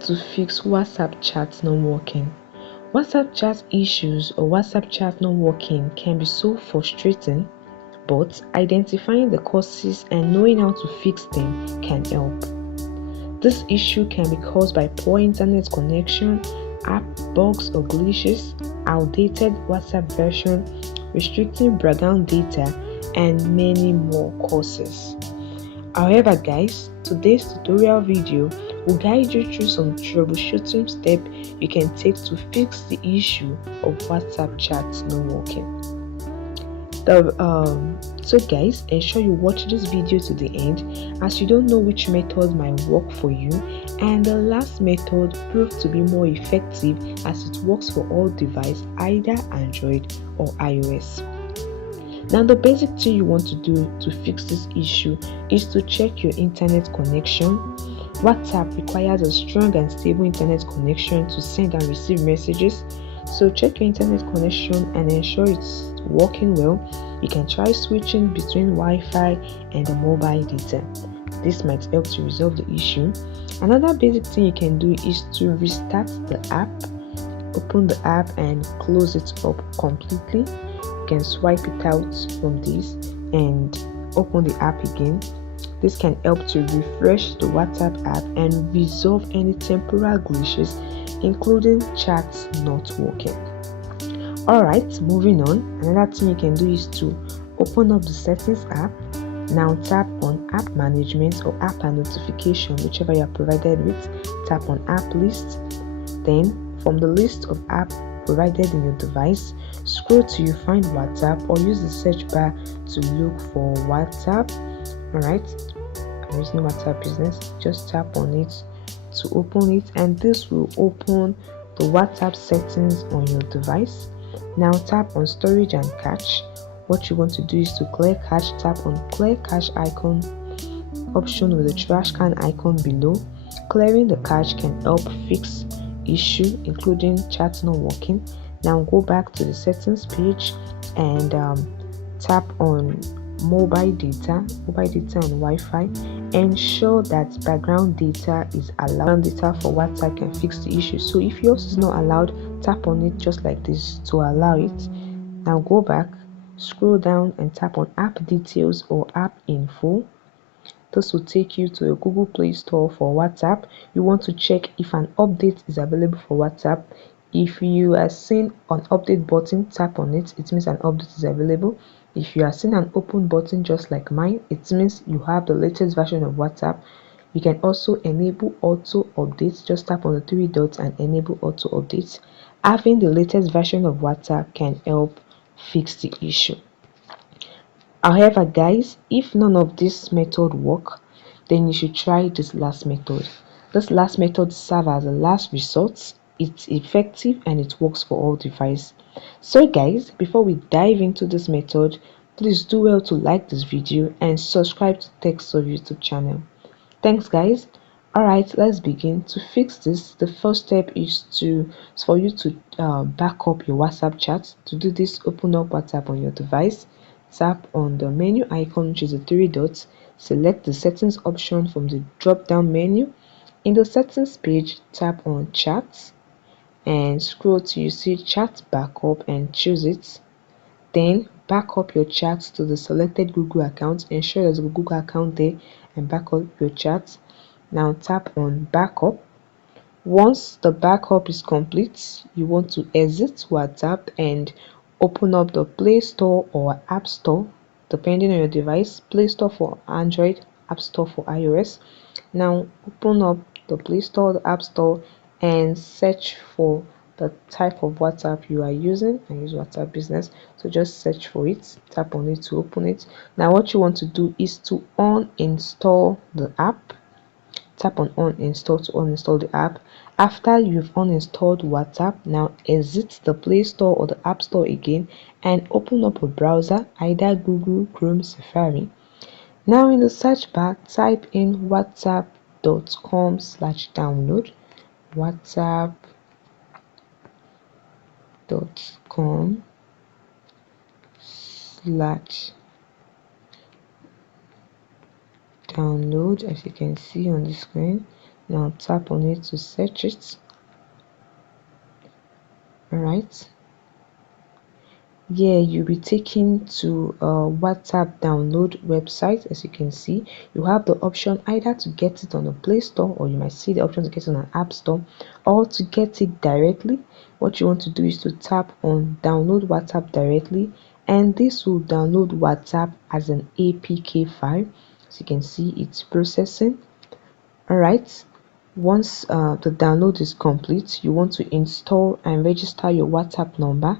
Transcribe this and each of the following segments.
to fix WhatsApp chat not working. WhatsApp chat issues or WhatsApp chat not working can be so frustrating, but identifying the causes and knowing how to fix them can help. This issue can be caused by poor internet connection, app bugs or glitches, outdated WhatsApp version, restricting background data, and many more causes. However, guys, today's tutorial video will guide you through some troubleshooting steps you can take to fix the issue of WhatsApp chat not working. So guys, ensure you watch this video to the end, as you don't know which method might work for you, and the last method proved to be more effective as it works for all devices, either Android or iOS. Now, the basic thing you want to do to fix this issue is to check your internet connection. WhatsApp requires a strong and stable internet connection to send and receive messages. So check your internet connection and ensure it's working well. You can try switching between Wi-Fi and the mobile data. This might help to resolve the issue. Another basic thing you can do is to restart the app. Open the app and close it up completely. You can swipe it out from this and open the app again. This can help to refresh the WhatsApp app and resolve any temporary glitches, including chats not working. Alright, moving on. Another thing you can do is to open up the settings app. Now tap on app management or app and notification, whichever you are provided with. Tap on app list. Then from the list of apps provided in your device, scroll till you find WhatsApp or use the search bar to look for WhatsApp. Alright, I'm using WhatsApp Business. Just tap on it to open it, and this will open the WhatsApp settings on your device. Now tap on storage and cache. What you want to do is to clear cache. Tap on clear cache icon option with the trash can icon below. Clearing the cache can help fix issue, including chat not working. Now go back to the settings page and tap on mobile data and Wi-Fi. Ensure that background data is allowed. Data for WhatsApp can fix the issue. So if yours is not allowed, tap on it just like this to allow it. Now go back, scroll down and tap on app details or app info. This will take you to the Google Play Store for WhatsApp. You want to check if an update is available for WhatsApp. If you are seeing an update button, tap on it. It means an update is available. If you are seeing an open button just like mine, it means you have the latest version of WhatsApp. You can also enable auto updates. Just tap on the three dots and enable auto updates. Having the latest version of WhatsApp can help fix the issue. However, guys, if none of this method work, then you should try this last method. This last method serves as a last resort. It's effective and it works for all devices. So guys, before we dive into this method, please do well to like this video and subscribe to TechSolve YouTube channel. Thanks guys. Alright, let's begin. To fix this, the first step is for you to back up your WhatsApp chat. To do this, open up WhatsApp on your device. Tap on the menu icon, which is the three dots. Select the settings option from the drop down menu. In the settings page, tap on chat and scroll till you see chat backup and choose it. Then back up your chat to the selected Google account. Ensure there's a Google account there and back up your chat. Now tap on backup. Once the backup is complete, you want to exit WhatsApp and open up the Play Store or App Store, depending on your device. Play Store for Android, App Store for iOS. Now open up the Play Store, the App Store, and search for the type of WhatsApp you are using. I use WhatsApp Business, so just search for it. Tap on it to open it. Now what you want to do is to uninstall the app. Tap on uninstall to uninstall the app. After you've uninstalled WhatsApp, now exit the Play Store or the App Store again and open up a browser, either Google, Chrome, Safari. Now in the search bar, type in whatsapp.com/download. whatsapp.com/download, as you can see on the screen. Now tap on it to search it. Alright, here you'll be taken to a WhatsApp download website. As you can see, you have the option either to get it on the Play Store, or you might see the option to get it on an App Store, or to get it directly. What you want to do is to tap on download WhatsApp directly, and this will download WhatsApp as an APK file. As you can see, it's processing. Alright, once the download is complete, you want to install and register your WhatsApp number.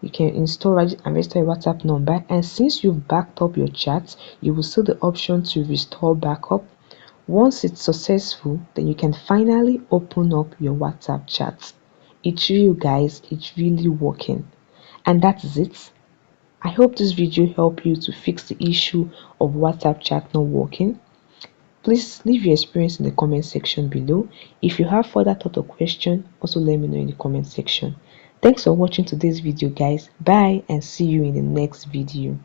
You can install and register your WhatsApp number, and since you've backed up your chat, you will see the option to restore backup. Once it's successful, then you can finally open up your WhatsApp chat. It's real, guys, it's really working. And that is it. I hope this video helped you to fix the issue of WhatsApp chat not working. Please leave your experience in the comment section below. If you have further thought or question, also let me know in the comment section. Thanks for watching today's video, guys. Bye, and see you in the next video.